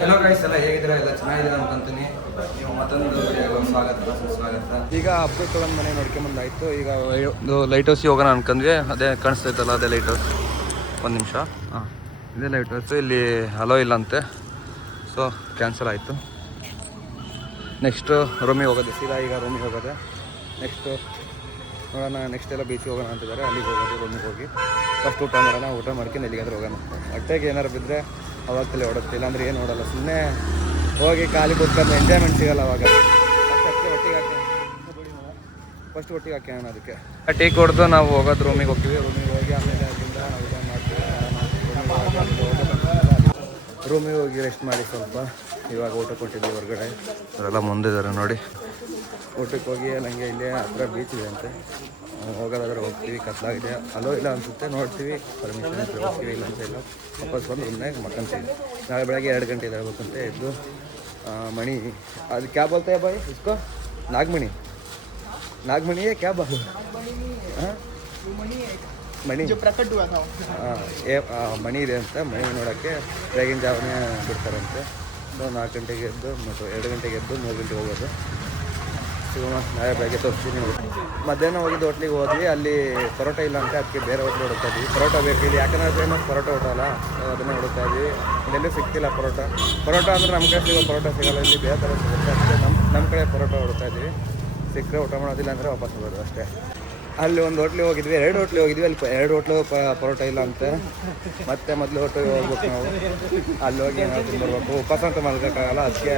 Hello guys, ಎಲ್ಲ ಹೇಗಿದ್ದೀರಾ? ಎಲ್ಲ ಚೆನ್ನಾಗಿದ್ದೀರಾ ಅನ್ಕೊಂತೀನಿ. ನೀವು ಮತ್ತೊಂದು ವಿಡಿಯೋಗೆ ಸುಸ್ವಾಗತ. ಈಗ ಹಬ್ಬಕ್ಕೆ ಒಂದು ಮನೆ ನೋಡ್ಕೊಂಬಂದಾಯಿತು. ಈಗ ಒಂದು ಲೈಟ್ ಹೌಸಿಗೆ ಹೋಗೋಣ ಅನ್ಕೊಂಡ್ವಿ. ಅದೇ ಕಾಣಿಸ್ತೈತಲ್ಲ, ಅದೇ ಲೈಟ್ ಹೌಸ್. ಒಂದು ನಿಮಿಷ. ಹಾಂ, ಇದೇ ಲೈಟ್ ಹೌಸು. ಇಲ್ಲಿ ಹಲೋ ಇಲ್ಲಂತೆ, ಸೊ ಕ್ಯಾನ್ಸಲ್ ಆಯಿತು. ನೆಕ್ಸ್ಟು ರೂಮಿಗೆ ಹೋಗೋದು, ಸೀದಾ ಈಗ ರೂಮಿಗೆ ಹೋಗೋದೆ. ನೆಕ್ಸ್ಟು ನೋಡೋಣ, ನೆಕ್ಸ್ಟ್ ಎಲ್ಲ ಬೀಚಿಗೆ ಹೋಗೋಣ ಅಂತಿದ್ದಾರೆ. ಅಲ್ಲಿಗೆ ಹೋಗೋದು, ರೂಮಿಗೆ ಹೋಗಿ ಫಸ್ಟ್ ಊಟ ಮಾಡೋಣ. ಊಟ ಮಾಡ್ಕೊಂಡು ಎಲ್ಲಿಗಾದ್ರೂ ಹೋಗೋಣ. ಹೊಟ್ಟೆಗೆ ಏನಾರು ಬಿದ್ದರೆ ಅವಾಗ ತಲೆ ಓಡುತ್ತೆ, ಇಲ್ಲಾಂದ್ರೆ ಏನು ಓಡಲ್ಲ. ಸುಮ್ಮನೆ ಹೋಗಿ ಖಾಲಿ ಕೂತ್ಕೊಂಡು ಎಂಜಾಯ್ಮೆಂಟ್ ಸಿಗಲ್ಲ ಅವಾಗ. ಫಸ್ಟ್ ಒಟ್ಟಿಗೆ ಹಾಕೋಣ. ಅದಕ್ಕೆ ಟೀ ಕೊಡ್ದು ನಾವು ಹೋಗೋದು, ರೂಮಿಗೆ ಹೋಗ್ತೀವಿ. ರೂಮಿಗೆ ಹೋಗಿ ಆಮೇಲೆ ಅಲ್ಲಿಂದ ಊಟ ಮಾಡ್ತೀವಿ. ರೂಮಿಗೆ ಹೋಗಿ ರೆಸ್ಟ್ ಮಾಡಿ ಸ್ವಲ್ಪ. ಇವಾಗ ಊಟ ಕೊಟ್ಟಿದ್ವಿ ಹೊರಗಡೆ, ಅವರೆಲ್ಲ ಮುಂದಿದ್ದಾರೆ ನೋಡಿ. ಊಟಕ್ಕೆ ಹೋಗಿ ನನಗೆ ಇಲ್ಲೇ ಹತ್ರ ಬೀಚ್ ಇದೆ ಅಂತೆ, ಹೋಗೋದಾದ್ರೆ ಹೋಗ್ತೀವಿ. ಕತ್ಲಾಗಿದೆ, ಅಲೋ ಇಲ್ಲ ಅನಿಸುತ್ತೆ, ನೋಡ್ತೀವಿ. ಪರ್ಮಿಷನ್ ಇದ್ದರೆ ಹೋಗ್ತೀವಿ, ಇಲ್ಲ ಅಂತ ಇಲ್ಲ. ವಾಪಸ್ ಬಂದು ರೂಮ್ನಾಗ ಮಕ್ಕಂತೀವಿ. ನಾಳೆ ಬೆಳಗ್ಗೆ 2 ಗಂಟೆ ಇರಬೇಕಂತ ಎದ್ದು ಮಣಿ ಅದು ಕ್ಯಾಬ್ ಬೋಲ್ತಾ ಬಾಯ್ ಇಸ್ಕೋ ನಾಗಮಣಿ ಕ್ಯಾಬ್ ಹಾಂ ಮಣಿ ಮಣಿ ಇದೆ ಅಂತ. ಮಣಿ ನೋಡೋಕ್ಕೆ ಬೆಳಗಿನ ಜಾವನೇ ಬಿಡ್ತಾರಂತೆ. 4 ಗಂಟೆಗೆ ಎದ್ದು ಮತ್ತು 2 ಗಂಟೆಗೆ ಎದ್ದು 3 ಗಂಟೆಗೆ ಹೋಗೋದು. ನಾಳೆ ಬೆಳಗ್ಗೆ ತೋರಿಸ್ತೀನಿ. ಮಧ್ಯಾಹ್ನ ಹೋಗಿದ್ದು ಹೋಟ್ಲಿಗೆ ಹೋದ್ವಿ. ಅಲ್ಲಿ ಪರೋಟ ಇಲ್ಲ ಅಂತ, ಅದಕ್ಕೆ ಬೇರೆ ಹೋಟ್ಲು ಹುಡುಕ್ತಾ ಇದ್ವಿ. ಪರೋಟ ಬೇಕು ಇಲ್ಲಿ, ಯಾಕಂದರೆ ಫೇಮಸ್ ಪರೋಟ ಊಟ ಅಲ್ಲ, ಅದನ್ನೇ ಹುಡುಕ್ತಾ ಇದ್ವಿ. ಇಲ್ಲೆಲ್ಲೂ ಸಿಗ್ತಿಲ್ಲ ಪರೋಟ ಅಂದರೆ ನಮ್ಮ ಕಡೆ ಸಿಗೋ ಪರೋಟ ಸಿಗೋಲ್ಲ, ಇಲ್ಲಿ ಬೇರೆ ಥರ ಸಿಗುತ್ತೆ. ಅದಕ್ಕೆ ನಮ್ಮ ಕಡೆ ಪರೋಟ ಹುಡುಕ್ತಾ ಇದ್ವಿ. ಸಿಕ್ಕರೆ ಊಟ ಮಾಡೋದಿಲ್ಲ ಅಂದರೆ ವಾಪಸ್ ಹೋಗೋದು ಅಷ್ಟೇ. ಅಲ್ಲಿ ಒಂದು ಹೋಟ್ಲಿಗೆ ಹೋಗಿದ್ವಿ, 2 ಹೋಟ್ಲಿಗೆ ಹೋಗಿದ್ವಿ. ಅಲ್ಲಿ 2 ಹೋಟ್ಲು ಪರೋಟ ಇಲ್ಲ ಅಂತೆ. ಮತ್ತೆ ಮೊದಲು ಹೋಟ್ಲಿಗೆ ಹೋಗ್ಬೇಕು ನಾವು. ಅಲ್ಲಿ ಹೋಗಿ ಏನಾದ್ರು ತಿನ್ಬರ್ಬೇಕು, ಉಪವಾಸ ಅಂತ ಮಲ್ಕೋಕ್ಕಾಗಲ್ಲ. ಅದಕ್ಕೆ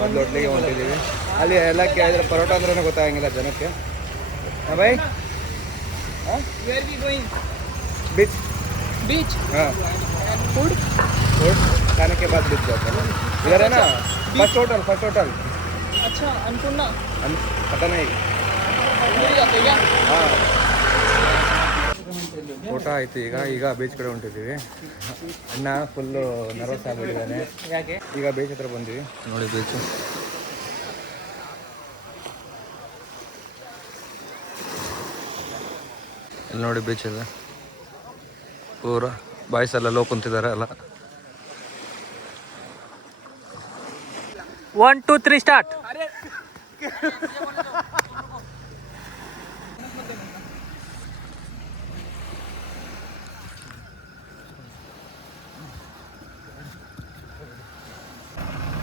ಮೊದಲು ಹೋಟ್ಲಿಗೆ ಹೊಂಟಿದ್ದೀವಿ. ಅಲ್ಲಿ ಎಲ್ಲ ಕೇಳಿದ್ರೆ ಪರೋಟ ಅಂದ್ರೂ ಗೊತ್ತಾಗಂಗಿಲ್ಲ ಜನಕ್ಕೆ. ಹಾಂ ಬೈ, ಹಾಂ ಬೀಚ್ ಹಾಂ ಫುಡ್ खाने के बाद बीच जाता है. इधर है ना फर्स्ट होटल अच्छा अन्नपूर्णा पता नहीं. ಹಾಂ, ಊಟ ಆಯ್ತು. ಈಗ ಬೀಚ್ ಕಡೆ ಹೊಂಟಿದ್ದೀವಿ. ಅಣ್ಣ ಫುಲ್ಲು ನರ್ವಸ್ ಆಗಿಬಿಟ್ಟಿದ್ದಾನೆ. ಈಗ ಬೀಚ್ ಹತ್ರ ಬಂದಿವಿ ನೋಡಿ. ಬೀಚು ಇಲ್ಲಿ ನೋಡಿ, ಬೀಚ್ ಇದೆ ಪೂರ. ಬಾಯ್ಸ್ ಎಲ್ಲ ಲೋ ಕುಂತಿದ್ದಾರೆ ಎಲ್ಲ. 1 2 3 ಸ್ಟಾರ್ಟ್.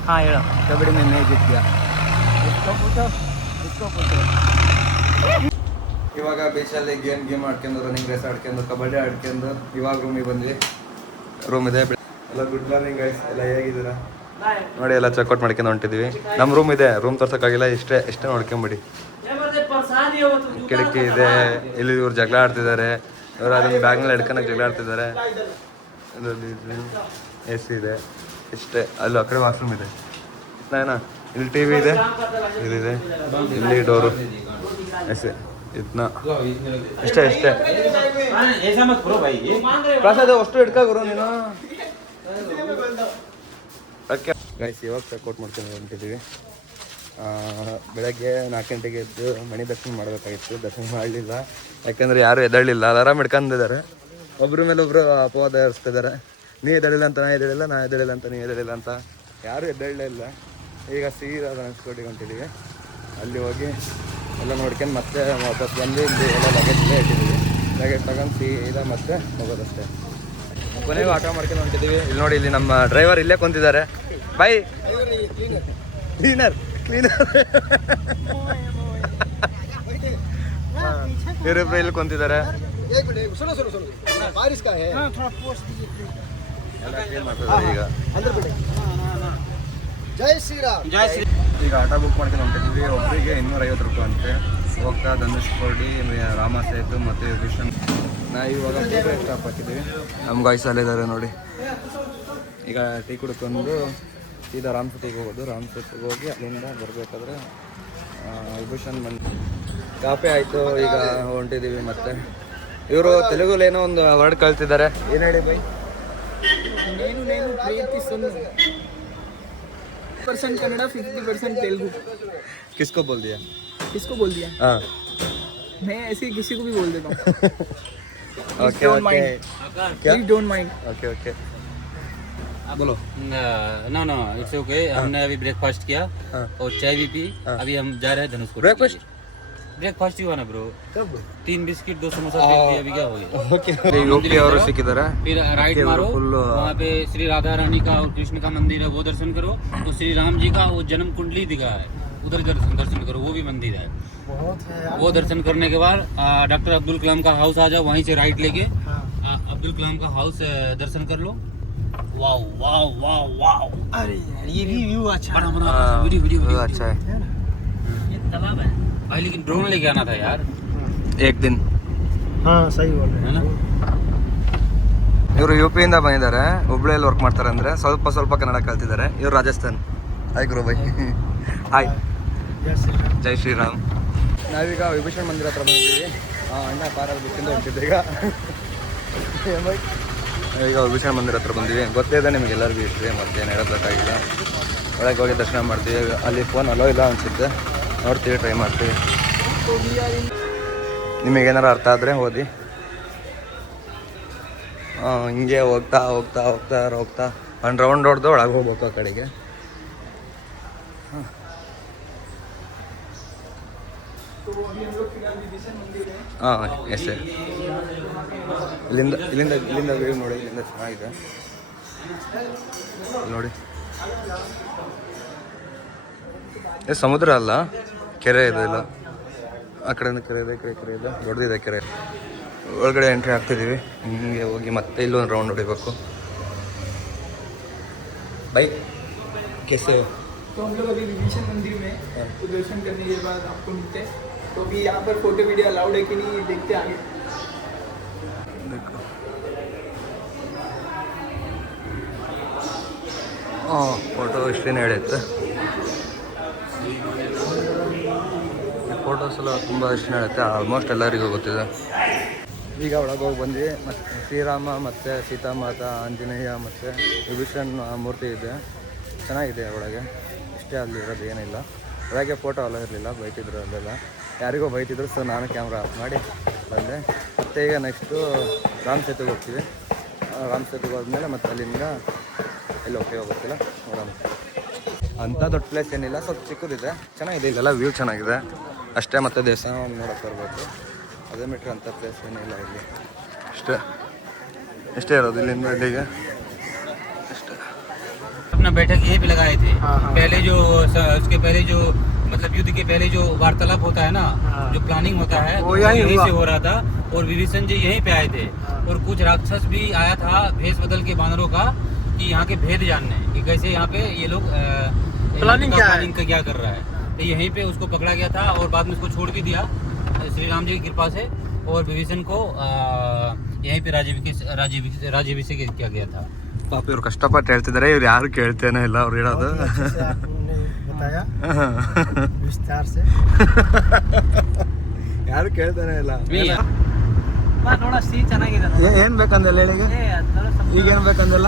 हाँ ಹೇಳ. ಕಬಡ್ಡಿ में नहीं जीत गया. ಇವಾಗ ಬೀಚಲ್ಲಿ ಗೇಮ್ ಆಡ್ಕೊಂಡು, ರನ್ನಿಂಗ್ ರೇಸ್ ಆಡ್ಕೊಂಡು, ಕಬಡ್ಡಿ ಆಡ್ಕೊಂಡು ಇವಾಗ ರೂಮಿಗೆ ಬಂದ್ವಿ. ರೂಮ್ ಇದೆ ಎಲ್ಲ. ಗುಡ್ ಮಾರ್ನಿಂಗ್ ಗೈಸ್, ಎಲ್ಲ ಹೇಗಿದ್ದೀರಾ ನೋಡಿ. ಎಲ್ಲ ಚೆಕ್ಔಟ್ ಮಾಡ್ಕೊಂಡು ಹೊಂಟಿದ್ವಿ. ನಮ್ಮ ರೂಮ್ ಇದೆ, ರೂಮ್ ತೋರ್ಸೋಕ್ಕಾಗಿಲ್ಲ. ಇಷ್ಟೇ ನೋಡ್ಕೊಂಬಿಡಿ. ಕಿಟಕಿ ಇದೆ. ಇಲ್ಲಿ ಇವ್ರು ಜಗಳ ಆಡ್ತಿದ್ದಾರೆ. ಇವರು ಅದನ್ನು ಬ್ಯಾಗ್ನಲ್ಲಿ ಹಿಡ್ಕೊಳಕ್ಕೆ ಜಗಳ ಆಡ್ತಿದ್ದಾರೆ. AC ಇದೆ ಇಷ್ಟೇ. ಅಲ್ಲಿ ಆ ಕಡೆ ವಾಶ್ರೂಮ್ ಇದೆ. ನಾನಾ ಇಲ್ಲಿ TV ಇದೆ, ಇದಿದೆ, ಇಲ್ಲಿ ಡೋರು ಅಷ್ಟೇ. ಇದ್ನ ಇಷ್ಟೇ ಪ್ರಸಾದ ಅಷ್ಟು ಹಿಡ್ಕಾಗುರು ನೀನು. ಓಕೆ ಗೈಸ್, ಇವಾಗ ಚೆಕ್ಔಟ್ ಮಾಡ್ಕೊಂಡು ಹೊಂಟಿದ್ದೀವಿ. ಬೆಳಗ್ಗೆ 4 ಗಂಟೆಗೆ ಎದ್ದು ಮಣಿ ದರ್ಶನ ಮಾಡಬೇಕಾಗಿತ್ತು. ದರ್ಶನ ಮಾಡಲಿಲ್ಲ, ಯಾಕೆಂದರೆ ಯಾರು ಎದ್ದೇಳಲಿಲ್ಲ. ಅಲಾರಾಮ್ ಹಿಡ್ಕೊಂಡಿದ್ದಾರೆ. ಒಬ್ಬರ ಮೇಲೆ ಒಬ್ಬರು ಅಪವಾದ ಹರಿಸ್ತಿದ್ದಾರೆ. ನೀ ಎದ್ದೇಳಿಲ್ಲ ಅಂತ ನಾ ಎದ್ದೇಳಿಲ್ಲ, ನಾ ಎದ್ದೇಳಿಲ್ಲ ಅಂತ ನೀ ಎದ್ದೇಳಿಲ್ಲ ಅಂತ. ಯಾರೂ ಎದ್ದೇಳಲೇ ಇಲ್ಲ. ಈಗ ಸೀದಾ ಧನುಷ್ಕೋಟಿಗೆ ಹೊಂಟಿದ್ದೀವಿ. ಅಲ್ಲಿ ಹೋಗಿ ಎಲ್ಲ ನೋಡ್ಕೊಂಡು ಮತ್ತೆ ವಾಪಸ್ ಬಂದು ಇಲ್ಲಿ ಎಲ್ಲ ಲಗೇಜಲ್ಲೇ ಇಟ್ಟಿದ್ದೀವಿ. ಲಗೇಜ್ ತಗೊಂಡು ಸೀದಾ ಮತ್ತೆ ಹೋಗೋದಷ್ಟೇ. ಕೊನೆಗೂ ಆಟೋ ಮಾಡ್ಕೊಂಡು ಹೊಂಟಿದ್ದೀವಿ. ಇಲ್ಲಿ ನೋಡಿ, ಇಲ್ಲಿ ನಮ್ಮ ಡ್ರೈವರ್ ಇಲ್ಲೇ ಕುಂತಿದ್ದಾರೆ. ಬೈ ಕ್ಲೀನರ್ ಇವರಿಬ್ರು ಇಲ್ಲಿ ಕುಂತಿದ್ದಾರೆ. ಈಗ ಜೈ ಶ್ರೀರಾಮ್. ಈಗ ಆಟೋ ಬುಕ್ ಮಾಡ್ಕೊಂಡು ಹೊಂಟಿದ್ದೀವಿ. ಒಬ್ಬರಿಗೆ 250 ರೂಪಾಯಿ ಅಂತೆ. ಹೋಗ್ತಾ ಧನುಷ್ಕೋಡಿ, ರಾಮ ಸೇತು ಮತ್ತು ವಿಭೀಷಣ್. ನಾವು ಇವಾಗ ಟೀ ಬ್ರೇಕ್ ಸ್ಟಾಪ್ ಹಾಕಿದ್ದೀವಿ. ನಮ್ಮ ಗಾಯ್ಸ್ ಅಲ್ಲಿದ್ದಾರೆ ನೋಡಿ. ಈಗ ಟೀ ಕುಡ್ಕೊಂಡು ಸೀದಾ ರಾಮ್ ಸೇತುಗೆ ಹೋಗೋದು. ರಾಮ್ ಸೇತುಗೆ ಹೋಗಿ ಅಲ್ಲಿಂದ ಬರಬೇಕಾದ್ರೆ ವಿಭೂಷಣ್ ಬಂದು ಕಾಫಿ ಆಯಿತು. ಈಗ ಹೊಂಟಿದ್ದೀವಿ ಮತ್ತೆ. ಇವರು ತೆಲುಗುಲೇನೋ ಒಂದು ವರ್ಡ್ ಕಲ್ತಿದ್ದಾರೆ. ಏನು ಹೇಳಿ ಬೈ? 50% कन्नड़ा, 50% तेलुगु. किसको बोल दिया? हाँ, मैं ऐसे ही किसी को भी बोल देता हूँ. Okay. Please don't mind. Okay. बोलो। No no it's okay. हमने अभी ब्रेकफास्ट किया और चाय भी पी। अभी हम जा रहे हैं धनुषकोडी। ब्रेकफास्ट ही हुआ ना ब्रो। 3 बिस्किट 2 समोसा खा लिया, अभी क्या हो गया। ಓಕೆ ಯುಪಿ ಅವರು ಸಿಕ್ಕಿದ್ದಾರೆ. फिर राइट मारो, वहाँ पे श्री राधा रानी का और कृष्ण का मंदिर है, वो दर्शन करो। तो श्री राम जी का वो जन्म कुंडली दिखा है, उधर दर्शन करो, वो भी मंदिर है। वो दर्शन करने के बाद डॉक्टर अब्दुल कलाम का हाउस आ जाओ, वहीं से राइट लेके अब्दुल कलाम का हाउस दर्शन कर लो। वाओ वाओ वाओ वाओ, अरे यार ये भी व्यू अच्छा बड़ा बड़ा वीडियो अच्छा है. ये तालाब है भाई, लेकिन ड्रोन लेके आना था यार एक दिन. हाँ सही बोल रहे है ना। ಇವರು ಯು ಪಿಯಿಂದ ಬಂದಿದ್ದಾರೆ, ಹುಬ್ಳಿಯಲ್ಲಿ ವರ್ಕ್ ಮಾಡ್ತಾರೆ. ಅಂದರೆ ಸ್ವಲ್ಪ ಕನ್ನಡ ಕಲ್ತಿದ್ದಾರೆ. ಇವರು ರಾಜಸ್ಥಾನ್. ಹಾಯ್ ಗುರು ಬೈ. ಹಾಯ್, ಜೈ ಶ್ರೀರಾಮ್. ನಾವೀಗ ವಿಭೂಷಣ್ ಮಂದಿರ ಹತ್ರ ಬಂದಿದ್ದೀವಿ. ಅಣ್ಣ ಕಾರಲ್ಲಿ ಬಿಟ್ಟಿಂದ ಹೊಂಟಿದ್ದೆ ಈಗ ವಿಭೂಷಣ್ ಮಂದಿರ ಹತ್ರ ಬಂದಿವಿ. ಗೊತ್ತಿದೆ ನಿಮಗೆಲ್ಲರಿಗೂ ಇಷ್ಟೇ, ಮತ್ತೇನು ಹೇಳಬೇಕಾಗಿಲ್ಲ. ಒಳಗೆ ಹೋಗಿ ದರ್ಶನ ಮಾಡ್ತೀವಿ. ಅಲ್ಲಿ ಫೋನ್ ಅಲೋ ಇಲ್ಲ ಅನಿಸುತ್ತೆ, ನೋಡ್ತೀವಿ, ಟ್ರೈ ಮಾಡ್ತೀವಿ. ನಿಮಗೇನಾರು ಅರ್ಥ ಆದರೆ ಓದಿ. ಹಿಂಗೆ ಹೋಗ್ತಾ ಒಂದು ರೌಂಡ್ ಹೊಡೆದು ಒಳಗೆ ಹೋಗ್ಬೇಕು ಆ ಕಡೆಗೆ. ಹಾಂ ಎಸ್ ಸರ್. ಇಲ್ಲಿಂದ ವ್ಯೂ ನೋಡಿ, ಇಲ್ಲಿಂದ ಚೆನ್ನಾಗಿದೆ ನೋಡಿ. ಸಮುದ್ರ ಅಲ್ಲ, ಕೆರೆ ಇದೆ. ಇಲ್ಲ ಆ ಕಡೆಯಿಂದ ಕೆರೆ ಇದೆ, ಕೆರೆ ಇದೆ, ದೊಡ್ಡದಿದೆ ಕೆರೆ. ಒಳಗಡೆ ಎಂಟ್ರಿ ಆಗ್ತಿದ್ದೀವಿ. ಹಿಂಗೆ ಹೋಗಿ ಮತ್ತೆ ಇಲ್ಲೊಂದು ರೌಂಡ್ ಹೊಡಿಬೇಕು. बाइक कैसे हो? तो हम लोग अभी विभीषण मंदिर में तो दर्शन करने के बाद आपको मिलते हैं. तो अभी यहाँ पर फोटो वीडियो अलाउड है कि नहीं देखते आगे. देखो ಹಾಂ, ಫೋಟೋ ಇಷ್ಟೇ ನಡೆಯುತ್ತೆ. ಫೋಟೋಸ್ ಎಲ್ಲ ತುಂಬ ಇಷ್ಟ ನಡೆಯುತ್ತೆ, ಆಲ್ಮೋಸ್ಟ್ ಎಲ್ಲರಿಗೂ ಗೊತ್ತಿದೆ. ಈಗ ಒಳಗೆ ಹೋಗಿ ಬಂದ್ವಿ. ಮತ್ತು ಶ್ರೀರಾಮ ಮತ್ತು ಸೀತಾಮಾತಾ, ಆಂಜನೇಯ ಮತ್ತು ವಿಭೀಷಣ್ ಮೂರ್ತಿ ಇದೆ. ಚೆನ್ನಾಗಿದೆ ಒಳಗೆ. ಇಷ್ಟೇ ಅಲ್ಲಿ ಇರೋದು, ಏನಿಲ್ಲ. ಒಳಗೆ ಫೋಟೋ ಎಲ್ಲ ಇರಲಿಲ್ಲ, ಬೈತಿದ್ರು ಅಲ್ಲೆಲ್ಲ. ಯಾರಿಗೋ ಬೈತಿದ್ರು, ಸೊ ನಾನು ಕ್ಯಾಮ್ರಾ ಆಫ್ ಮಾಡಿ ಬಂದೆ. ಮತ್ತು ಈಗ ನೆಕ್ಸ್ಟು ರಾಮ್ ಸೇತುಗೆ ಹೋಗ್ತೀವಿ. ರಾಮ್ ಸೇತುಗೆ ಹೋದ್ಮೇಲೆ ಮತ್ತೆ ಅಲ್ಲಿಂದ ಎಲ್ಲಿ ಹೋಗ್ತೀವೋ ಗೊತ್ತಿಲ್ಲ, ನೋಡೋಣ. ಅಂಥ ದೊಡ್ಡ ಪ್ಲೇಸ್ ಏನಿಲ್ಲ, ಸ್ವಲ್ಪ ಚಿಕ್ಕದಿದೆ, ಚೆನ್ನಾಗಿದೆ. ಇಲ್ಲೆಲ್ಲ ವ್ಯೂ ಚೆನ್ನಾಗಿದೆ ಅಷ್ಟೇ. ಮತ್ತು ದೇವಸ್ಥಾನ ನೋಡೋಕೆ ಬರ್ಬೋದು, ಅದೇ ಬಿಟ್ಟರೆ ಅಂಥ ಪ್ಲೇಸ್ ಏನಿಲ್ಲ ಇಲ್ಲಿ. ಇಷ್ಟೇ ಇರೋದು ಇಲ್ಲಿಂದ ಇಲ್ಲಿಗೆ ಅಷ್ಟೇ. अपना बैठक यही पे लगाए थे। पहले जो उसके पहले जो मतलब युद्ध के पहले जो वार्तालाप होता है ना, जो प्लानिंग होता है वो यहीं से हो रहा था। और विभीषण जी यहीं पे आए थे। और कुछ राक्षस भी आया था भेष बदल के बानरों का, कि यहाँ के भेद जानने कि कैसे यहाँ पे ये लोग प्लानिंग क्या कर रहा है। तो यहीं पे उसको पकड़ा गया था और बाद में उसको छोड़ भी दिया श्री राम जी की कृपा से। और विभीषण को यहीं पे राज्याभिषेक किया गया था। ಪಾಪ ಇವ್ರು ಕಷ್ಟಪಟ್ಟು ಹೇಳ್ತಿದ್ದಾರೆ, ಇವ್ರು ಯಾರು ಕೇಳ್ತೇನೆ ಇಲ್ಲ ಅವ್ರು ಹೇಳೋದು. ಯಾರು ಕೇಳ್ತಾನೆ ಇಲ್ಲ. ಏನ್ ಬೇಕಂದಲ್ಲ ಹೇಳಿಗೆ, ಈಗ ಏನ್ ಬೇಕಂದಲ್ಲ.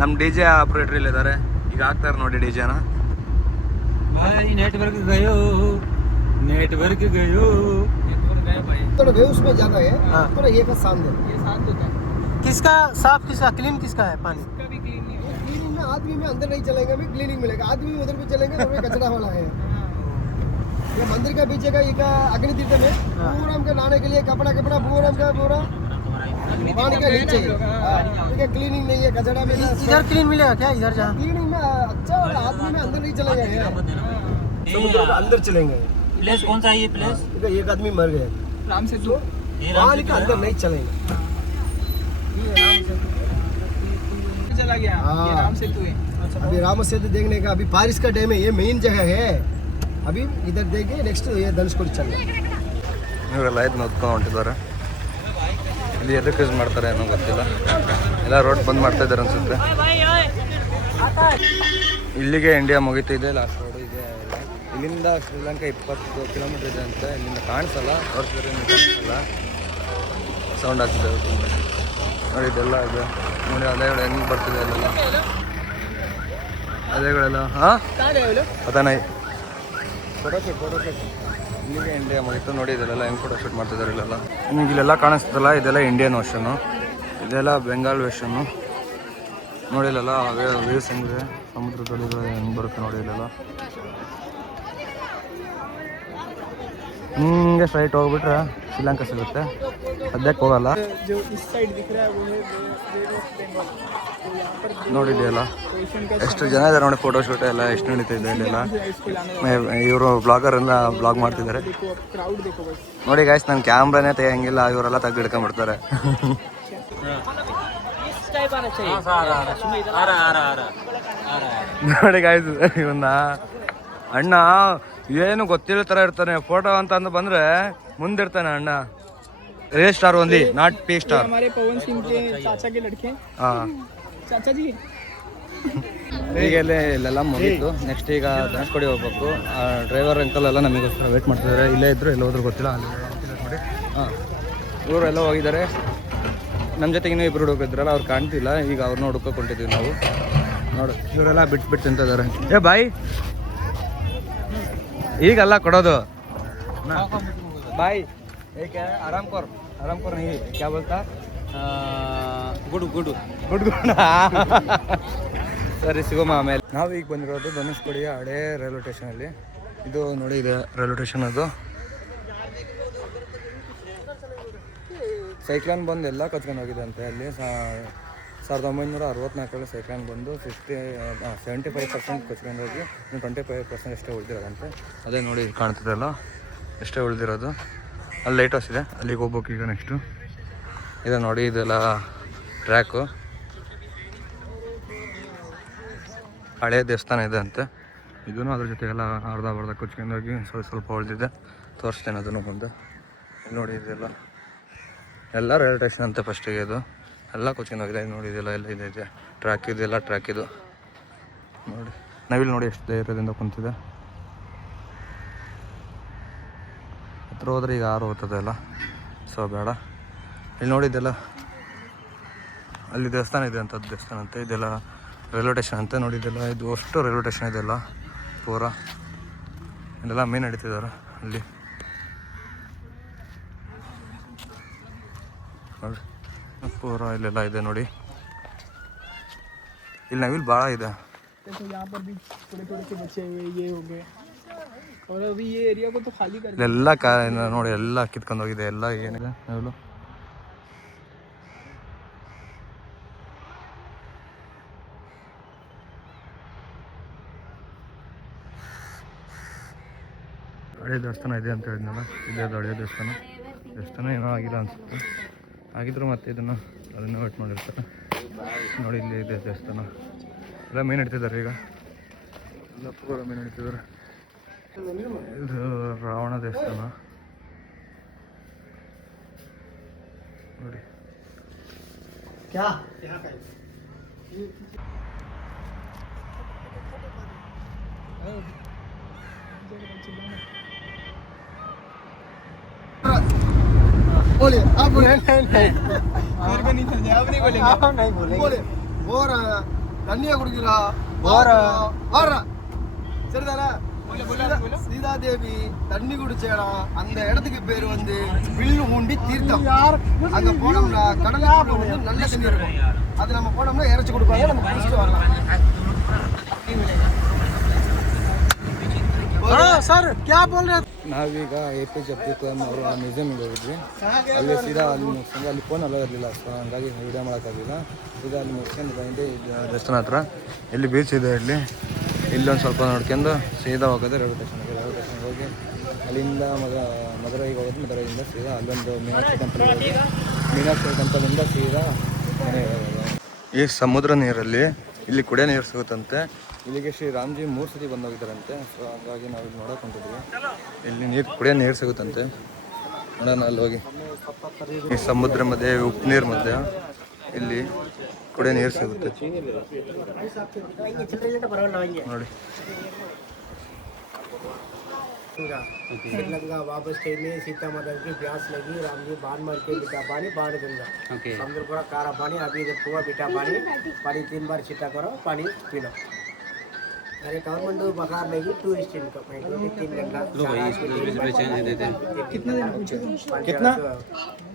ನಮ್ಮ ಡಿ ಜೆ ಆಪರೇಟರ್ ಇಲ್ಲಿದ್ದಾರೆ, ಈಗ ಹಾಕ್ತಾರೆ ನೋಡಿ ಡಿ ಜೆನ. नेटवर्क गयो थोड़ा वे उसमें ज्यादा है, थोड़ा ये का शांत है. ये शांत होता है. किसका साफ, किसका क्लीन, किसका है पानी? इसका भी क्लीन नहीं है. क्लीनिंग में आदमी में अंदर नहीं चलेगा, भी क्लीनिंग मिलेगा. आदमी उधर भी चलेंगे तो कचरा वाला है. ये मंदिर का पीछे का ये का अग्नि तीर्थ में पूरा हमका नहाने के लिए कपड़ा पूरा हमका पूरा पानी का नीचे. ठीक है, क्लीनिंग नहीं है, कचरा में. इधर क्लीन मिलेगा क्या? इधर जहाँ क्लीनिंग में अच्छा, और आदमी में अंदर नहीं चलेगा. अंदर चलेंगे. प्लेस कौन सा है ये प्लेस? एक आदमी मर गया राम से, जो पानी का अंदर नहीं चलेंगे. चला गया. ये राम सेतु है. अभी राम सेतु देखने का अभी बारिश का टाइम है, ये मेन जगह है. अभी इधर देखे, नेक्स्ट ये धनुषकोडी चलना. ಇವರೆಲ್ಲ ಇದು ನೋಡ್ಕೊಂಡು ಹೊಂಟಿದ್ದಾರೆ. ಇಲ್ಲಿ ಎದಕ್ಕೆ ಯೂಸ್ ಮಾಡ್ತಾರೆ ಏನೋ ಗೊತ್ತಿಲ್ಲ, ಎಲ್ಲ ರೋಡ್ ಬಂದ್ ಮಾಡ್ತಾ ಇದ್ದಾರೆ ಅನ್ಸುತ್ತೆ. ಇಲ್ಲಿಗೆ ಇಂಡಿಯಾ ಮುಗಿತಿದೆ, ಲಾಸ್ಟ್ ರೋಡ್ ಇದೆ. ಇಲ್ಲಿಂದ ಶ್ರೀಲಂಕಾ 20 ಕಿಲೋಮೀಟರ್ ಇದೆ ಅಂತ. ಇಲ್ಲಿಂದ ಕಾಣಿಸಲ್ಲ, ತೋರಿಸಿದ್ರೆ ಕಾಣಿಸಲ್ಲ, ಸೌಂಡ್ ಆಗ್ತಿದೆ ನೋಡಿ. ಇದೆಲ್ಲ ಇದೆ ನೋಡಿ, ಅಲೆಗಳು ಹೆಂಗೆ ಬರ್ತಿದೆ ಅಲ್ಲೆಲ್ಲ, ಅಲೆಗಳೆಲ್ಲ. ಹಾಂ ಅದಾನೈ ಫೋಟೋಶೂಟ್ ಇಲ್ಲಿಗೆ ಇಂಡಿಯಾ ಮುಗಿತು ನೋಡಿ. ಇದೆಲ್ಲ ಹೆಂಗೆ ಫೋಟೋಶೂಟ್ ಮಾಡ್ತಿದ್ದಾರೆ ಇಲ್ಲೆಲ್ಲ. ನಿಮಗೆ ಇಲ್ಲೆಲ್ಲ ಕಾಣಿಸ್ತದಲ್ಲ, ಇದೆಲ್ಲ ಇಂಡಿಯನ್ ಓಷನ್ನು, ಇದೆಲ್ಲ ಬೆಂಗಾಲ್ ಓಷನ್ನು. ನೋಡಿಲ್ಲಲ್ಲ ವೇವ್ಸ್ ಹೆಂಗಿದೆ, ಸಮುದ್ರ ತೊಲೆಗಳು ಹೆಂಗೆ ಬರುತ್ತೆ ನೋಡಿ ಇಲ್ಲೆಲ್ಲ. ಹಿಂಗೆ ಸ್ಟ್ರೈಟ್ ಹೋಗ್ಬಿಟ್ರೆ ಶ್ರೀಲಂಕಾ ಸಿಗುತ್ತೆ, ಸದ್ಯಕ್ಕೆ ಹೋಗಲ್ಲ. ನೋಡಿದೆಯಲ್ಲ ಎಷ್ಟು ಜನ ಇದ್ದಾರೆ ನೋಡಿ, ಫೋಟೋ ಶೂಟ್ ಎಲ್ಲ ಎಷ್ಟು ನಡೀತಾ ಇದೆ ಇಲ್ಲೆಲ್ಲ. ಇವರು ಬ್ಲಾಗರ್ ಎಲ್ಲ ಬ್ಲಾಗ್ ಮಾಡ್ತಿದ್ದಾರೆ ನೋಡಿ ಗಾಯ್ಸ್. ನನ್ನ ಕ್ಯಾಮ್ರಾನೇ ತೆಗಿಯಂಗಿಲ್ಲ, ಇವರೆಲ್ಲ ತೆಗೆದು ಹಿಡ್ಕೊಂಡ್ಬಿಡ್ತಾರೆ. ನೋಡಿ ಗಾಯ್ಸ್, ಇವನ್ನ ಅಣ್ಣ ಏನು ಗೊತ್ತಿರೋ ಥರ ಇರ್ತಾನೆ. ಫೋಟೋ ಅಂತ ಅಂದು ಬಂದರೆ ಮುಂದಿರ್ತಾನೆ ಅಣ್ಣ. रे star only, not P star. हमारे पवन सिंह के चाचा के लड़के. हाँ चाचा जी. ಈಗ ಇಲ್ಲೆಲ್ಲ ಮುಗೀತು. ನೆಕ್ಸ್ಟ್ ಈಗ ಧನುಷ್ಕೋಡಿ ಹೋಗ್ಬೇಕು. ಡ್ರೈವರ್ ಅಂಕಲ್ ಎಲ್ಲ ನಮಗೋಸ್ಕರ ವೇಟ್ ಮಾಡ್ತಿದ್ದಾರೆ. ಇಲ್ಲೇ ಇದ್ರು ಎಲ್ಲ ಹೋದ್ರು ಗೊತ್ತಿಲ್ಲ. ಅಲ್ಲಿ ನೋಡಿ, ಹಾಂ ಇವರೆಲ್ಲ ಹೋಗಿದ್ದಾರೆ. ನಮ್ಮ ಜೊತೆಗೆ ಇನ್ನೂ ಇಬ್ಬರು ಹುಡುಕಿದ್ರಲ್ಲ, ಅವ್ರು ಕಾಣ್ತಿಲ್ಲ. ಈಗ ಅವ್ರನ್ನ ಹುಡ್ಕೊಂಡಿದ್ದೀವಿ ನಾವು. ನೋಡು ಇವರೆಲ್ಲ ಬಿಟ್ಟು ತಿಂತಿದ್ದಾರೆ. ಏ ಬಾಯ್, ಈಗಲ್ಲ ಕೊಡೋದು ಬಾಯ್. ಏಕೆ ಆರಾಮ್ ಕೋರ್ नहीं क्या बोलता गुड गुड ಗುಡ್ ಸರಿ ಸಿಗೋಮ ಆಮೇಲೆ. ನಾವು ಈಗ ಬಂದಿರೋದು ಧನುಷ್ಕೋಡಿಯ ಹಳೇ ರೈಲ್ವೆ ಸ್ಟೇಷನಲ್ಲಿ. ಇದು ನೋಡಿ ಇದೆ ರೈಲ್ವೆ ಸ್ಟೇಷನ್. ಅದು ಸೈಕ್ಲಾನ್ ಬಂದು ಎಲ್ಲ ಕಚ್ಕೊಂಡು ಹೋಗಿದೆ ಅಂತೆ. ಅಲ್ಲಿ 1964 ಸೈಕ್ಲಾನ್ ಬಂದು 75% ಕಚ್ಕೊಂಡು ಹೋಗಿ 25% ಅಷ್ಟೇ ಉಳಿದಿರೋದಂತೆ. ಅದೇ ನೋಡಿ ಇದು ಕಾಣ್ತಿದೆಲ್ಲ, ಎಷ್ಟೇ ಉಳಿದಿರೋದು. ಅಲ್ಲಿ ಲೈಟ್ ಹೌಸ್ ಇದೆ, ಅಲ್ಲಿಗೆ ಹೋಗ್ಬೇಕು ಈಗ ನೆಕ್ಸ್ಟು. ಇದೆ ನೋಡಿ, ಇದೆಲ್ಲ ಟ್ರ್ಯಾಕು. ಹಳೆಯ ದೇವಸ್ಥಾನ ಇದೆ ಅಂತೆ. ಇದೂ ಅದ್ರ ಜೊತೆಗೆಲ್ಲ ಅರ್ಧ ಕೊಚ್ಕೊಂಡೋಗಿ ಸ್ವಲ್ಪ ಉಳಿದಿದೆ. ತೋರಿಸ್ತೇನೆ ಅದನ್ನು ಬಂದು. ನೋಡಿ ಇದೆಲ್ಲ ಎಲ್ಲ ರೈಲ್ವೆ ಸ್ಟೇಷನ್ ಅಂತೆ. ಫಸ್ಟಿಗೆ ಇದು ಎಲ್ಲ ಕೊಚ್ಕೊಂಡೋಗಿದೆ. ನೋಡಿ ಇದೆಲ್ಲ ಎಲ್ಲ ಇದೆ ಟ್ರ್ಯಾಕ್. ಇದೆಲ್ಲ ಟ್ರ್ಯಾಕ್ ಇದು ನೋಡಿ. ನಾವಿಲ್ಲಿ ನೋಡಿ ಎಷ್ಟು ಧೈರ್ಯದಿಂದ ಕುಂತಿದೆ. ಹತ್ರ ಹೋದ್ರೆ ಈಗ ಯಾರು ಹೋಗ್ತದೆ ಎಲ್ಲ, ಸೊ ಬೇಡ. ಇಲ್ಲಿ ನೋಡಿದ್ದೆಲ್ಲ ಅಲ್ಲಿ ದೇವಸ್ಥಾನ ಇದೆ ಅಂತ, ದೇವಸ್ಥಾನ ಅಂತೆ. ಇದೆಲ್ಲ ರೈಲ್ವೆ ಸ್ಟೇಷನ್ ಅಂತೆ. ನೋಡಿದ್ದೆಲ್ಲ ಇದು ಅಷ್ಟು ರೈಲ್ವೆ ಸ್ಟೇಷನ್ ಇದೆಲ್ಲ ಪೂರ. ಇಲ್ಲೆಲ್ಲ ಮೀನು ಹಿಡಿತಿದ್ದಾರೆ ಅಲ್ಲಿ ನೋಡಿ ಪೂರ. ಇಲ್ಲೆಲ್ಲ ಇದೆ ನೋಡಿ. ಇಲ್ಲಿ ನಾವಿಲ್ಲಿ ಭಾಳ ಇದೆ. देखो यहाँ पर भी थोड़े से बचे हुए ये हो गए और अभी ये एरिया को तो खाली कर ಇಲ್ಲೆಲ್ಲ ನೋಡಿ ಎಲ್ಲ ಕಿತ್ಕೊಂಡು ಹೋಗಿದೆ ಎಲ್ಲ. ಏನಿದೆ ನಾವೆಲ್ಲ ಹಳೆ ದೇವಸ್ಥಾನ ಇದೆ ಅಂತ ಹೇಳಿದ್ನಲ್ಲ, ಇದೇ ಅದು ಹಳೆಯ ದೇವಸ್ಥಾನ ಏನೋ ಆಗಿಲ್ಲ ಅನಿಸುತ್ತೆ. ಆಗಿದ್ರು ಮತ್ತೆ ಅದನ್ನು ವೇಟ್ ಮಾಡಿರ್ತಾರೆ ನೋಡಿ. ಇಲ್ಲಿ ಇದೆ ದೇವಸ್ಥಾನ. ಎಲ್ಲ ಮೀನು ಹಿಡ್ತಿದ್ದಾರೆ ಈಗ, ಎಲ್ಲ ಪೂರ ಮೀನು ಹಿಡ್ತಿದ್ದಾರೆ. ಇದು ರಾವಣ ದೇವಸ್ಥಾನ ನೋಡಿ. बोलिए आप बोले मेरे को नहीं समझा. आप नहीं बोलेंगे. नहीं बोलेंगे. बोले போற தண்ணியா குடிக்கிறா போற சரிதானே. சீதாதேவி தண்ணி குடிச்ச இடம், அந்த இடத்துக்கு பேர் வந்து வில்லு ஊண்டி தீர்த்தம். அங்க போனோம்னா கடலுக்கு வந்து நல்ல தண்ணி இருக்கும். அது நம்ம போனோம்னா இறைச்சி கொடுப்பாங்க, நம்ம குடிச்சிட்டு வரலாம். सर क्या बोल रहे? ನಾವೀಗ APJ ಅಬ್ದುಲ್ ಕಲಾಂ ಅವರು ಆ ಮ್ಯೂಸಿಯಮ್ಗೆ ಹೋಗಿದ್ವಿ. ಅಲ್ಲಿ ಸೀದಾ ಅಲ್ಲಿ ಮುಗಿಸ್ಕೊಂಡು, ಅಲ್ಲಿ ಫೋನ್ ಅಲ್ಲೋ ಇರಲಿಲ್ಲ, ಸೊ ಹಂಗಾಗಿ ವೀಡಿಯೋ ಮಾಡೋಕ್ಕಾಗಿಲ್ಲ. ಸೀದಾ ಅಲ್ಲಿ ಮುಗಿಸ್ಕೊಂಡು ಬಂದೆ ದೇವಸ್ಥಾನ ಹತ್ರ. ಇಲ್ಲಿ ಬೀಚ್ ಇದೆ. ಇಲ್ಲೊಂದು ಸ್ವಲ್ಪ ನೋಡ್ಕೊಂಡು ಸೀದಾ ಹೋಗೋದು ರೈಲ್ವೆ ಸ್ಟೇಷನ್ಗೆ ಹೋಗಿ ಅಲ್ಲಿಂದ ಮದುರೈಗೆ ಹೋಗೋದು. ಮದುರೈಯಿಂದ ಸೀದಾ ಅಲ್ಲೊಂದು ಮೀನಾಕ್ಷಿ ಟೆಂಪಲಿಂದ ಸೀದಾ ಮನೆಗೆ ಹೋಗೋದು. ಈ ಸಮುದ್ರ ನೀರಲ್ಲಿ ಇಲ್ಲಿ ಕುಡಿಯೋ ನೀರು ಸಿಗುತ್ತಂತೆ. ಇಲ್ಲಿಗೆ ಶ್ರೀರಾಮ್ಜಿ 3 ಸತಿ ಬಂದೋಗಿದ್ದಾರಂತೆ. ಸೊ ಹಂಗಾಗಿ ನಾವು ಇಲ್ಲಿ ನೋಡೋಕೆ ಹೊಂಟಿದ್ವಿ. ಇಲ್ಲಿ ಕುಡಿಯೋ ನೀರು ಸಿಗುತ್ತಂತೆ. ನೋಡೋಣ ಅಲ್ಲಿ ಹೋಗಿ. ಈ ಸಮುದ್ರ ಮಧ್ಯೆ, ಉಪ್ಪು ನೀರು ಮಧ್ಯೆ ಇಲ್ಲಿ ಕುಡಿಯೋ ನೀರು ಸಿಗುತ್ತೆ ನೋಡಿ. श्रीलंका वापस ट्रेन में सीता माता की प्यास लगी, राम जी बांध मार के बिटा पानी बाढ़ गंगा समुद्र पूरा कारा पानी. अभी इधर कुआ बिटा पानी 3 बार छिटा करो, पानी पी लो. अरे गवर्नमेंट बकार लेगी टूरिस्ट इनकम 3 घंटा लो भाई इसको 20 रुपए चेंज देते हैं कितना देना पूछे कितना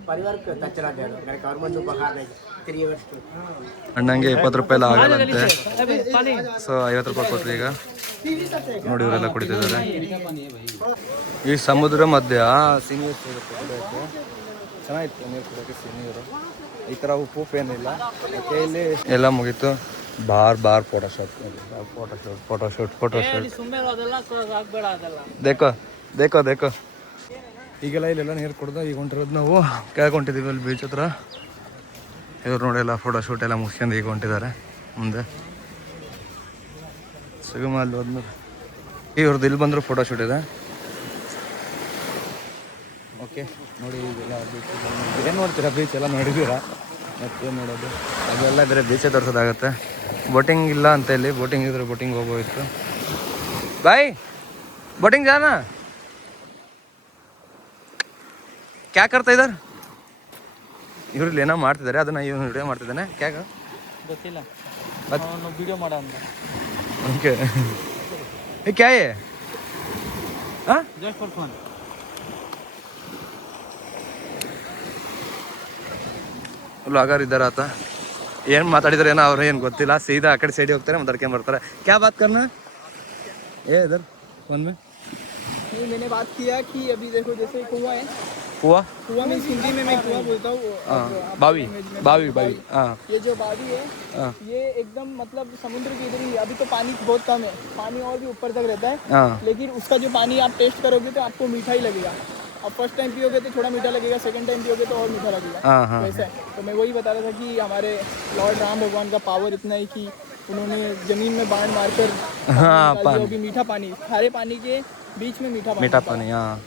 परिवार को दचरा दे दो मेरे गवर्नमेंट बकार लेगी 3 इयर्स ಅಣ್ಣಂಗೆ 20 ರೂಪಾಯಿ ಎಲ್ಲ ಆಗಲ್ಲಂತೆ. ಸೊ 50 ರೂಪಾಯಿ ಕೊಟ್ರಿ ಈಗ ನೋಡಿ ಇವರೆಲ್ಲ ಕುಡಿತಿದ್ದಾರೆ. ಈ ಸಮುದ್ರ ಮಧ್ಯ ಸೀನಿಯರ್ ಕುಡಿಯೋಕ್ಕೆ ಚೆನ್ನಾಗಿತ್ತು ನೀರು ಕುಡಿಯೋಕ್ಕೆ ಸೀನಿಯರು. ಈ ಥರ ಉಪ್ಪು ಏನಿಲ್ಲ. ಮತ್ತೆ ಇಲ್ಲಿ ಎಲ್ಲ ಮುಗೀತು. ಬಾರ್ ಫೋಟೋಶೂಟ್ ದೇಕೋ ಈಗೆಲ್ಲ ಇಲ್ಲೆಲ್ಲ ನೀರು ಕುಡ್ದು ಈಗ ಹೊಂಟಿರೋದು ನಾವು ಕೆಳಗೆ ಹೊಂಟಿದ್ದೀವಿ ಅಲ್ಲಿ ಬೀಚ್ ಹತ್ರ. ಇವ್ರು ನೋಡಿ ಎಲ್ಲ ಫೋಟೋಶೂಟ್ ಎಲ್ಲ ಮುಗಿಸ್ಕೊಂಡು ಈಗ ಹೊಂಟಿದ್ದಾರೆ ಮುಂದೆ. ಸುಗಮ ಅಲ್ಲಿ ಹೋದ್ಮೇಲೆ ಇವ್ರದ್ದು ಇಲ್ಲಿ ಬಂದರೂ ಫೋಟೋಶೂಟ್ ಇದೆ. ಓಕೆ ನೋಡಿ ಈಗೆಲ್ಲ ಬೀಚ್ ಏನು ನೋಡ್ತೀರಾ, ಬೀಚ್ ಎಲ್ಲ ನೋಡಿದ್ದೀರಾ, ಮತ್ತೇನು ನೋಡೋದು ಅದೆಲ್ಲ ಬೇರೆ ಬೀಚೇ ತೋರಿಸೋದಾಗತ್ತೆ. ಬೋಟಿಂಗ್ ಇಲ್ಲ ಅಂತ ಇಲ್ಲಿ, ಬೋಟಿಂಗ್ ಇದ್ರೆ ಬೋಟಿಂಗ್ ಹೋಗೋಯ್ತು. ಬಾಯ್ ಬೋಟಿಂಗ್ ಜಾನಾ ಕ್ಯಾ ಕರ್ತಾ ಇದ್ದಾರೆ ಇವ್ರು ಇಲ್ಲಿ ಏನೋ ಮಾಡ್ತಿದ್ದಾರೆ, ಅದನ್ನ ಇವನು ವಿಡಿಯೋ ಮಾಡ್ತಿದ್ದಾನೆ. ಕ್ಯಾಗ ಗೊತ್ತಿಲ್ಲ, ವಿಡಿಯೋ ಮಾಡ ಅಂತ. ಓಕೆ ಕ್ಯಾ ಹೇ ಹಾಂ ಜಸ್ಟ್ ಫಾರ್ ಫನ್. ವ್ಲಾಗರ್ ಇದ್ದಾರೆ ಆತ. ಏನು ಮಾತಾಡಿದ್ರೆ ಏನೋ ಅವ್ರು ಏನು ಗೊತ್ತಿಲ್ಲ. ಸೀದಾ ಆ ಕಡೆ ಸೈಡಿಗೆ ಹೋಗ್ತಾರೆ, ಮಾತಾಡ್ಕೊಂಡು ಬರ್ತಾರೆ. ಕ್ಯಾ ಬಾತ್ ಕರ್ನಾ ಏ ಇಧರ್ ಫೋನ್ में ये मैंने बात किया कि अभी देखो जैसे कुआं है, कुआ कुआं में हिंदी में मैं कुआं बोलता हूँ। बावी हाँ ये जो बावी है हाँ ये एकदम मतलब समुद्र के इधर ही है। अभी तो पानी बहुत कम है, पानी और भी ऊपर तक रहता है, हाँ लेकिन उसका जो पानी आप टेस्ट करोगे तो आपको मीठा ही लगेगा। अब फर्स्ट टाइम पियोगे तो थोड़ा मीठा लगेगा, सेकंड टाइम पियोगे तो और मीठा लगेगा। हाँ हाँ वैसा है। तो मैं वही बता रहा था कि हमारे लॉर्ड राम भगवान का पावर इतना है कि उन्होंने जमीन में बाण मारकर हाँ, जो भी मीठा पानी, खारे पानी के बीच में मीठा ಪಾನಿ ಹಾಂ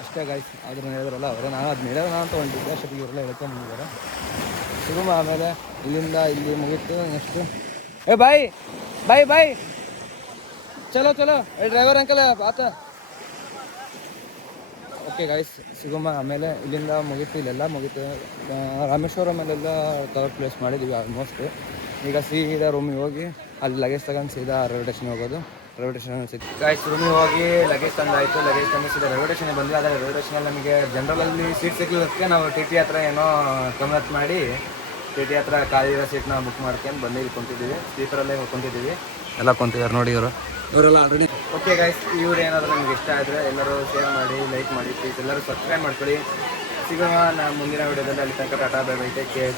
ಅಷ್ಟೇ ಗಾಯ್ಸ್. ಆದ್ರೂ ಹೇಳಿದ್ರಲ್ಲ ಅವರೇ, ನಾನು ಅದು ಹೇಳೋಣ ಅಂತ ಹೊಂಟಿದ್ದೆ, ಅಷ್ಟೊತ್ತಿಗೆ ಇವರೆಲ್ಲ ಹೇಳ್ಕೊಂಡು ಬಂದಿದ್ದಾರೆ. ಸಿಗುಮ ಆಮೇಲೆ ಇಲ್ಲಿಂದ ಇಲ್ಲಿ ಮುಗೀತು. ನೆಕ್ಸ್ಟು ಏ ಬಾಯ್ ಚಲೋ ಡ್ರೈವರ್ ಅಂಕಲ್ ಆತ. ಓಕೆ ಗಾಯ್ಸ್ ಸಿಗುಮ ಆಮೇಲೆ ಇಲ್ಲಿಂದ ಮುಗೀತು, ಇಲ್ಲೆಲ್ಲ ಮುಗೀತು. ರಾಮೇಶ್ವರಂ ಅಲ್ಲೆಲ್ಲ ಕವರ್ ಪ್ಲೇಸ್ ಮಾಡಿದ್ದೀವಿ ಆಲ್ಮೋಸ್ಟ್. ಈಗ ಸೀದಾ ರೂಮಿಗೆ ಹೋಗಿ ಅಲ್ಲಿ ಲಗೇಜ್ ತಗೊಂಡು ಸೀದಾ ರೈಲ್ವೆ ಸ್ಟೇಷನ್ಗೆ ಹೋಗೋದು. ರೈಲ್ವೆ ಸ್ಟೇಷನ್ ಸಿಕ್ತು ಗಾಯ್ಸ್. ರೂಮಿಗೆ ಹೋಗಿ ಲಗೇಜ್ ತಂದಾಯಿತು. ಲಗೇಜ್ ತಂದು ಸೀದಾ ರೈಲ್ವೆ ಸ್ಟೇಷನ್ಗೆ ಬಂದ್ವಿ. ಆದರೆ ರೈಲ್ವೆ ಸ್ಟೇಷನಲ್ಲಿ ನಮಗೆ ಜನರಲಲ್ಲಿ ಸೀಟ್ ಸಿಗ್ಲಿಕ್ಕೆ ನಾವು ಟಿ ಟಿ ಹತ್ರ ಏನೋ ಕಮ್ಮತ್ ಮಾಡಿ ಟಿ ಟಿ ಹತ್ರ ಖಾಲಿರೋ ಸೀಟ್ನ ಬುಕ್ ಮಾಡ್ಕೊಂಡು ಬಂದು ಇಲ್ಲಿ ಕುಂತಿದ್ದೀವಿ. ಸ್ಲೀಪರಲ್ಲೇ ಕುಂತಿದ್ದೀವಿ. ಎಲ್ಲ ಕುಂತಿದ್ದಾರೆ ನೋಡಿ ಇವರೆಲ್ಲ ಆಲ್ರೆಡಿ. ಓಕೆ ಗೈಸ್, ಈ ವಿಡಿಯೋ ಏನಾದರೂ ನಿಮ್ಗೆ ಇಷ್ಟ ಆದರೆ ಎಲ್ಲರೂ ಶೇರ್ ಮಾಡಿ, ಲೈಕ್ ಮಾಡಿ, ಪ್ಲೀಸ್ ಎಲ್ಲರೂ ಸಬ್ಸ್ಕ್ರೈಬ್ ಮಾಡ್ಕೊಳ್ಳಿ. ಸಿಗೋಣ ನಾನು ಮುಂದಿನ ವಿಡಿಯೋದಲ್ಲಿ. ಅಲ್ಲಿ ತನಕ tata bye bye, take care.